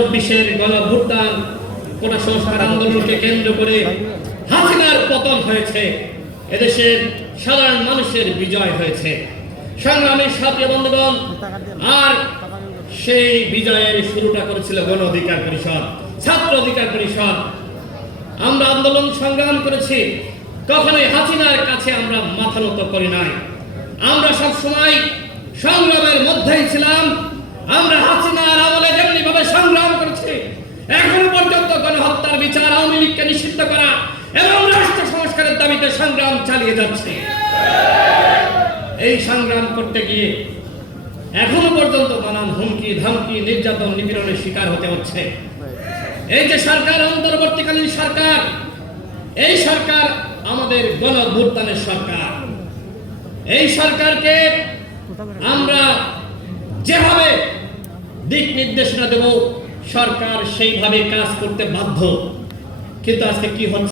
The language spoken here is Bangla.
চব্বিশের গণভুত্থান কোটা সংস্কার আন্দোলনকে কেন্দ্র করে হাসিনার পতন হয়েছে। এদেশের সাধারণ মানুষের বিজয় হয়েছে। সংগ্রামের সাথে বন্ধুগণ, আর সেই বিজয়ের শুরুটা করেছিল গণ অধিকার পরিষদ, ছাত্র অধিকার পরিষদ। আমরা আন্দোলন সংগ্রাম করেছি, কখনোই হাসিনার কাছে আমরা মাথা নত করি নাই। আমরা সব সময় সংগ্রামের মধ্যেই ছিলাম, আমরা হাসিনার আমলে যেমনি ভাবে সংগ্রাম করেছি এখনও পর্যন্ত গণহত্যার বিচার আওয়ামী নিষিদ্ধ করা এবং রাষ্ট্র সংস্কারের দাবিতে সংগ্রাম চালিয়ে যাচ্ছে। এই সংগ্রাম করতে গিয়ে এখনও পর্যন্ত নানান হুমকি, ধামকি, নির্যাতন, নিপীড়নের শিকার হতে হচ্ছে। এই যে সরকার, অন্তর্বর্তীকালীন সরকার, এই সরকার আমাদের গণভুত্থানের সরকার। এই সরকারকে আমরা যেভাবে দিক নির্দেশনা দেব, সরকার সেইভাবে কাজ করতে বাধ্য। कितना की हम